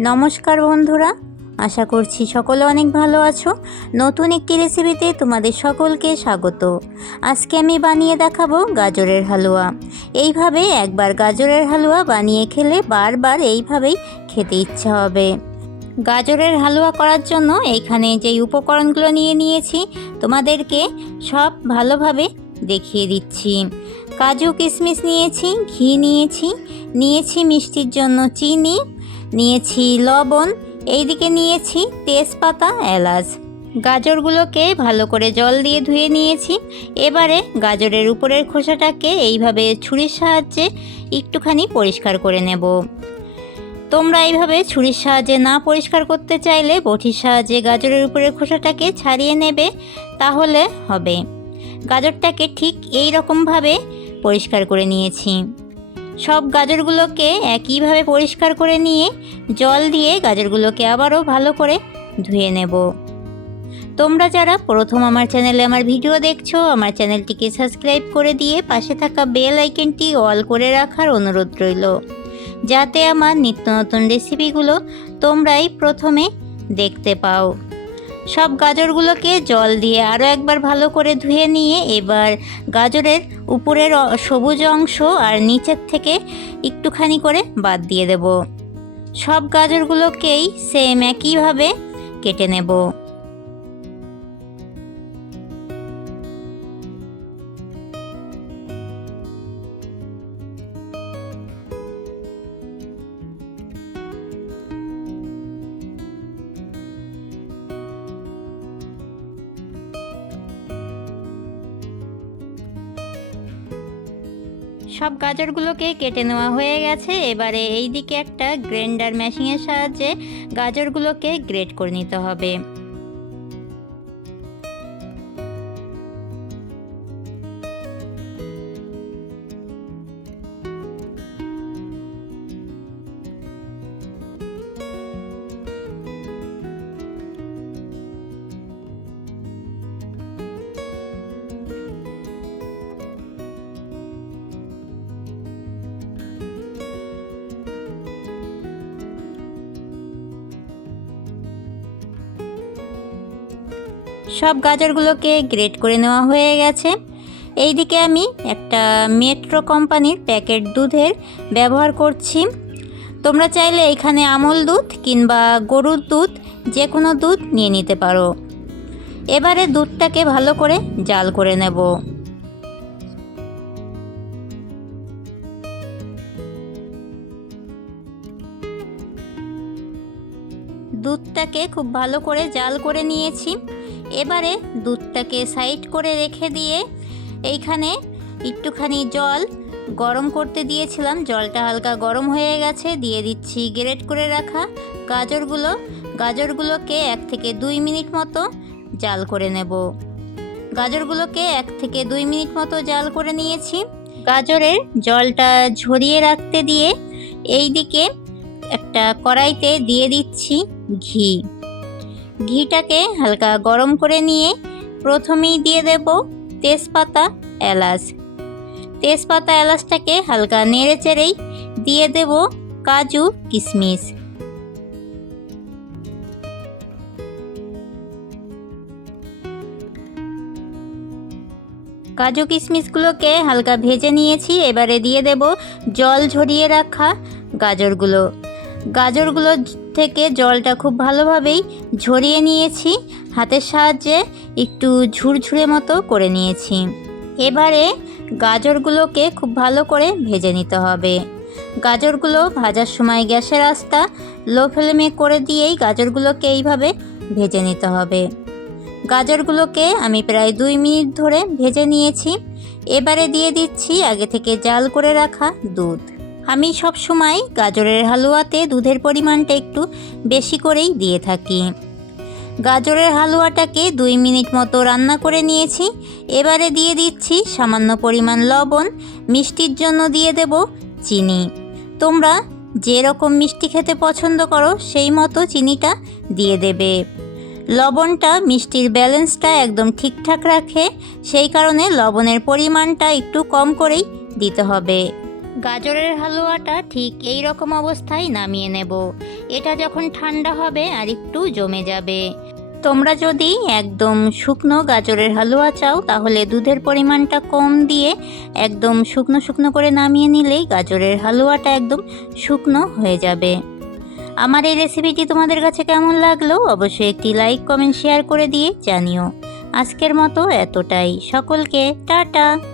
নমস্কার বন্ধুরা, আশা করছি সকলে অনেক ভালো আছো। নতুন একটি রেসিপিতে তোমাদের সকলকে স্বাগত। আজকে আমি বানিয়ে দেখাবো গাজরের হালুয়া। এইভাবে একবার গাজরের হালুয়া বানিয়ে খেলে বারবার এইভাবেই খেতে ইচ্ছা হবে। গাজরের হালুয়া করার জন্য এইখানে যেই উপকরণগুলো নিয়েছি তোমাদেরকে সব ভালোভাবে দেখিয়ে দিচ্ছি। কাজু কিশমিশ নিয়েছি, ঘি নিয়েছি মিষ্টির জন্য চিনি, নিয়েছি লবণ, এইদিকে নিয়েছি তেজপাতা, এলাচ। গাজরগুলোকে ভালো করে জল দিয়ে ধুয়ে নিয়েছি। এবারে গাজরের উপরের খোসাটাকে এইভাবে ছুরির সাহায্যে একটুখানি পরিষ্কার করে নেব। তোমরা এইভাবে ছুরির সাহায্যে না পরিষ্কার করতে চাইলে বটির সাহায্যে গাজরের উপরের খোসাটাকে ছাড়িয়ে নেবে, তাহলে হবে। গাজরটাকে ঠিক এই রকমভাবে পরিষ্কার করে নিয়েছি। সব গাজরগুলোকে একইভাবে পরিষ্কার করে নিয়ে জল দিয়ে গাজরগুলোকে আবারও ভালো করে ধুয়ে নেব। তোমরা যারা প্রথম আমার চ্যানেলে আমার ভিডিও দেখছো, আমার চ্যানেলটিকে সাবস্ক্রাইব করে দিয়ে পাশে থাকা বেল আইকনটি অল করে রাখার অনুরোধ রইল, যাতে আমার নিত্য নতুন রেসিপিগুলো তোমরাই প্রথমে দেখতে পাও। সব গাজরগুলোকে জল দিয়ে আরও একবার ভালো করে ধুয়ে নিয়ে এবার গাজরের উপরের সবুজ অংশ আর নিচের থেকে একটুখানি করে বাদ দিয়ে দেব। সব গাজরগুলোকেই সেম একইভাবে কেটে নেব। সব গাজরগুলোকে কেটে নেওয়া হয়ে গেছে। এবারে এই দিকে একটা গ্রাইন্ডার মেশিনের সাহায্যে গাজরগুলোকে গ্রেট করে নিতে হবে। সব গাজরগুলোকে গ্রেট করে নেওয়া হয়ে গেছে। এইদিকে আমি একটা মেট্রো কোম্পানির প্যাকেট দুধের ব্যবহার করছি। তোমরা চাইলে এখানে আমুল দুধ কিংবা গরুর দুধ যে কোনো দুধ নিয়ে নিতে পারো। এবারে দুধটাকে ভালো করে জাল করে নেব। দুধটাকে খুব ভালো করে জাল করে নিয়েছি। এবারে দুধটাকে সাইড করে রেখে দিয়ে এইখানে একটুখানি জল গরম করতে দিয়েছিলাম। জলটা হালকা গরম হয়ে গেছে, দিয়ে দিচ্ছি গ্রেট করে রাখা গাজরগুলোকে 1 থেকে 2 মিনিট মতো জাল করে নেব। গাজরগুলোকে 1 থেকে 2 মিনিট মতো জাল করে নিয়েছি। গাজরের জলটা ঝরিয়ে রাখতে দিয়ে এই দিকে একটা কড়াইতে দিয়ে দিচ্ছি ঘিটাকে হালকা গরম করে নিয়ে প্রথমেই দিয়ে দেব তেজপাতা, এলাচটাকে হালকা নেড়ে চেড়েই দিয়ে দেব কাজু কিশমিশ। কাজু কিশমিশগুলোকে হালকা ভেজে নিয়েছি। এবারে দিয়ে দেব জল ঝরিয়ে রাখা গাজরগুলো থেকে জলটা খুব ভালোভাবেই ঝরিয়ে নিয়েছি। হাতের সাহায্যে একটু ঝুরঝুরে মতো করে নিয়েছি। এবারে গাজরগুলোকে খুব ভালো করে ভেজে নিতে হবে। গাজরগুলো ভাজার সময় গ্যাসের আঁচটা লো ফ্লেমে করে দিয়েই গাজরগুলোকে এইভাবে ভেজে নিতে হবে। গাজরগুলোকে আমি প্রায় 2 মিনিট ধরে ভেজে নিয়েছি। এবারে দিয়ে দিচ্ছি আগে থেকে জাল করে রাখা দুধ। আমি সব সময় গাজরের হালুয়াতে দুধের পরিমাণটা একটু বেশি করেই দিয়ে থাকি। গাজরের হালুয়াটাকে 2 মিনিট মতো রান্না করে নিয়েছি। এবারে দিয়ে দিচ্ছি সামান্য পরিমাণ লবণ, মিষ্টির জন্য দিয়ে দেব চিনি। তোমরা যেরকম মিষ্টি খেতে পছন্দ করো সেই মতো চিনিটা দিয়ে দেবে। লবণটা মিষ্টির ব্যালেন্সটা একদম ঠিকঠাক রাখে, সেই কারণে লবণের পরিমাণটা একটু কম করেই দিতে হবে। গাজরের হালুয়াটা ঠিক এই রকম অবস্থায় নামিয়ে নেব। এটা যখন ঠান্ডা হবে আর একটু জমে যাবে। তোমরা যদি একদম শুকনো গাজরের হালুয়া চাও তাহলে দুধের পরিমাণটা কম দিয়ে একদম শুকনো শুকনো করে নামিয়ে নিলেই গাজরের হালুয়াটা একদম শুকনো হয়ে যাবে। আমার এই রেসিপিটি তোমাদের কাছে কেমন লাগলো অবশ্যই একটি লাইক কমেন্ট শেয়ার করে দিয়ে জানিও। আজকের মতো এতটাই। সকলকে টাটা।